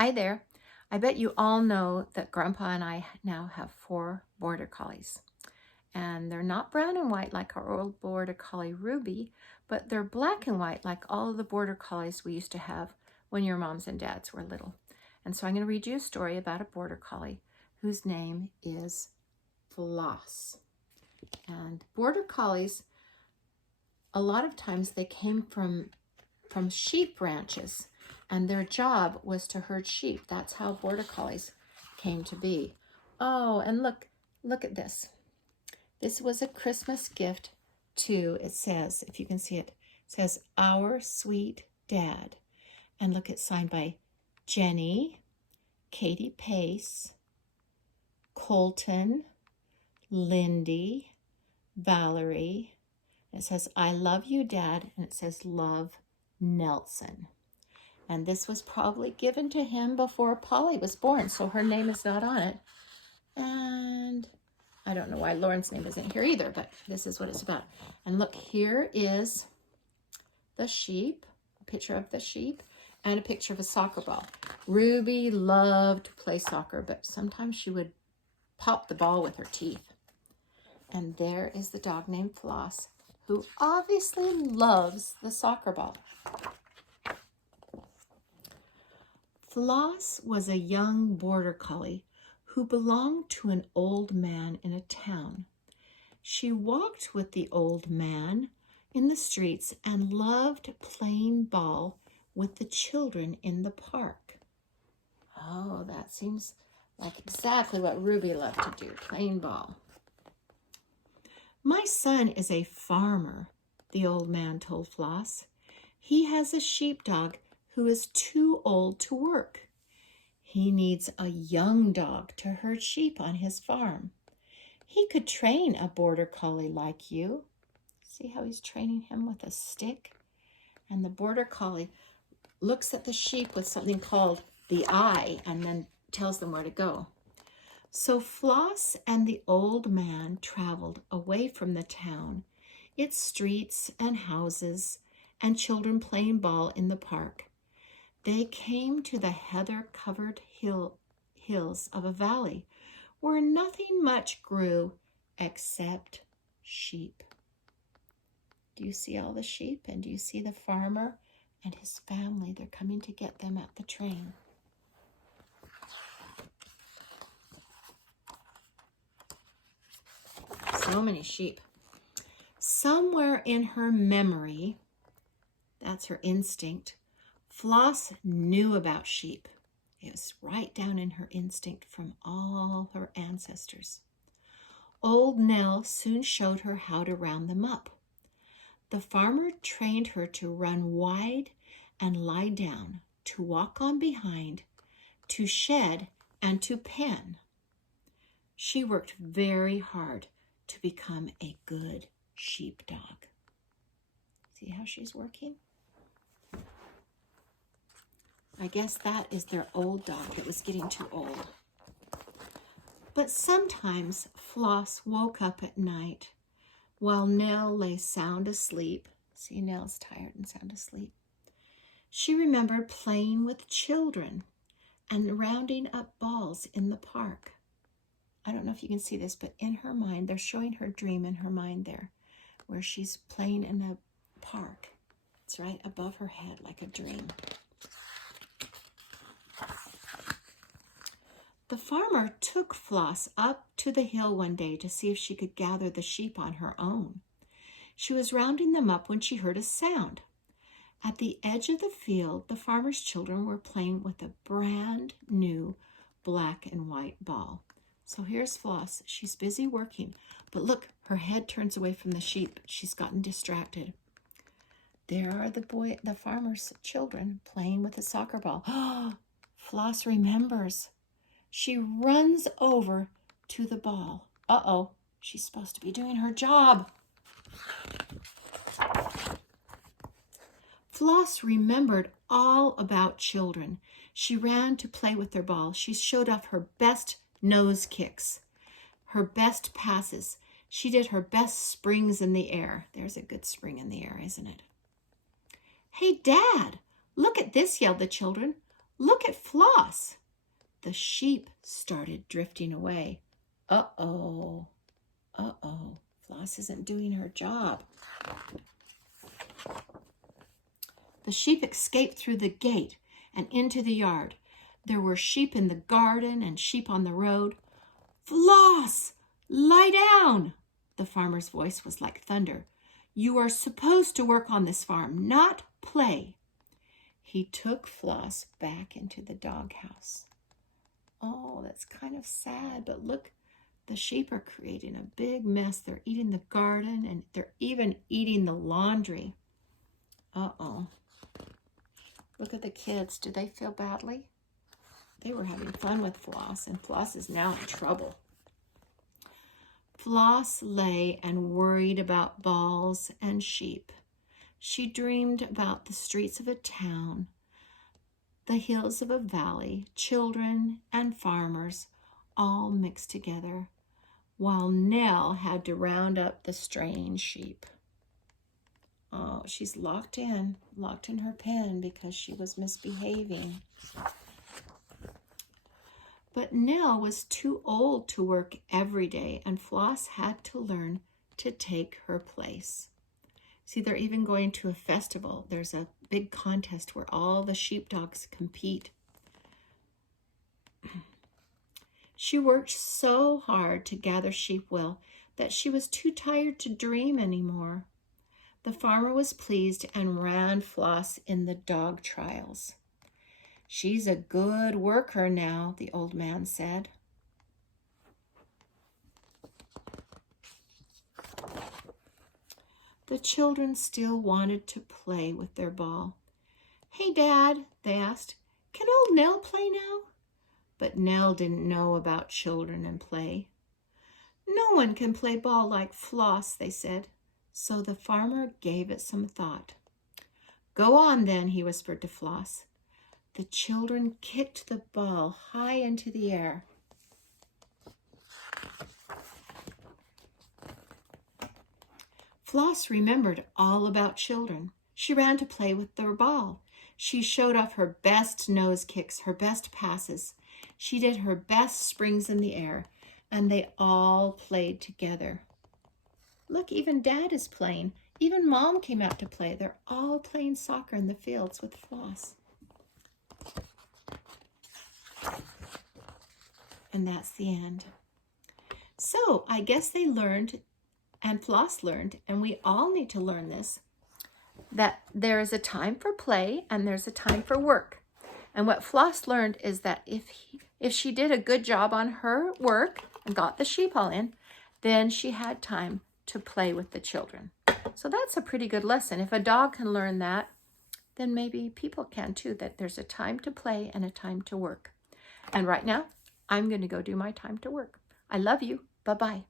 Hi there. I bet you all know that Grandpa and I now have 4 Border Collies. And they're not brown and white like our old Border Collie Ruby, but they're black and white like all of the Border Collies we used to have when your moms and dads were little. And so I'm going to read you a story about a Border Collie whose name is Floss. And Border Collies, a lot of times they came from sheep ranches, and their job was to herd sheep. That's how Border Collies came to be. Oh, and look at this. This was a Christmas gift to, it says, if you can see it, it says, Our Sweet Dad. And look, it's signed by Jenny, Katie Pace, Colton, Lindy, Valerie. It says, I love you, Dad, and it says, Love, Nelson. And this was probably given to him before Polly was born, so her name is not on it. And I don't know why Lauren's name isn't here either, but this is what it's about. And look, here is the sheep, a picture of the sheep, and a picture of a soccer ball. Ruby loved to play soccer, but sometimes she would pop the ball with her teeth. And there is the dog named Floss, who obviously loves the soccer ball. Floss was a young Border Collie who belonged to an old man in a town. She walked with the old man in the streets and loved playing ball with the children in the park. Oh, that seems like exactly what Ruby loved to do, playing ball. My son is a farmer, the old man told Floss. He has a sheepdog who is too old to work. He needs a young dog to herd sheep on his farm. He could train a Border Collie like you. See how he's training him with a stick? And the Border Collie looks at the sheep with something called the eye and then tells them where to go. So Floss and the old man traveled away from the town, its streets and houses, and children playing ball in the park. They came to the heather-covered hills of a valley where nothing much grew except sheep. Do you see all the sheep? And do you see the farmer and his family? They're coming to get them at the train. So many sheep. Somewhere in her memory, that's her instinct, Floss knew about sheep. It was right down in her instinct from all her ancestors. Old Nell soon showed her how to round them up. The farmer trained her to run wide and lie down, to walk on behind, to shed, and to pen. She worked very hard to become a good sheepdog. See how she's working? I guess that is their old dog that was getting too old. But sometimes Floss woke up at night while Nell lay sound asleep. See, Nell's tired and sound asleep. She remembered playing with children and rounding up balls in the park. I don't know if you can see this, but in her mind, they're showing her dream in her mind there, where she's playing in a park. It's right above her head like a dream. The farmer took Floss up to the hill one day to see if she could gather the sheep on her own. She was rounding them up when she heard a sound. At the edge of the field, the farmer's children were playing with a brand new black and white ball. So here's Floss. She's busy working, but look, her head turns away from the sheep. She's gotten distracted. There are the farmer's children playing with a soccer ball. Floss remembers. She runs over to the ball. Uh-oh, she's supposed to be doing her job. Floss remembered all about children. She ran to play with their ball. She showed off her best nose kicks, her best passes. She did her best springs in the air. There's a good spring in the air, isn't it? Hey, Dad, look at this, yelled the children. Look at Floss. The sheep started drifting away. Uh-oh. Uh-oh. Floss isn't doing her job. The sheep escaped through the gate and into the yard. There were sheep in the garden and sheep on the road. Floss, lie down! The farmer's voice was like thunder. You are supposed to work on this farm, not play. He took Floss back into the doghouse. Oh, that's kind of sad, but look, the sheep are creating a big mess. They're eating the garden and they're even eating the laundry. Uh-oh. Look at the kids. Do they feel badly? They were having fun with Floss, and Floss is now in trouble. Floss lay and worried about balls and sheep. She dreamed about the streets of a town, the hills of a valley, children and farmers all mixed together, while Nell had to round up the straying sheep. Oh, she's locked in her pen because she was misbehaving. But Nell was too old to work every day, and Floss had to learn to take her place. See, they're even going to a festival. There's a big contest where all the sheepdogs compete. She worked so hard to gather sheep wool that she was too tired to dream anymore. The farmer was pleased and ran Floss in the dog trials. She's a good worker now, the old man said. The children still wanted to play with their ball. Hey, Dad, they asked, can old Nell play now? But Nell didn't know about children and play. No one can play ball like Floss, they said. So the farmer gave it some thought. Go on then, he whispered to Floss. The children kicked the ball high into the air. Floss remembered all about children. She ran to play with their ball. She showed off her best nose kicks, her best passes. She did her best springs in the air, and they all played together. Look, even Dad is playing. Even Mom came out to play. They're all playing soccer in the fields with Floss. And that's the end. So I guess they learned, and Floss learned, and we all need to learn this, that there is a time for play and there's a time for work. And what Floss learned is that if she did a good job on her work and got the sheep all in, then she had time to play with the children. So that's a pretty good lesson. If a dog can learn that, then maybe people can too, that there's a time to play and a time to work. And right now, I'm going to go do my time to work. I love you. Bye-bye.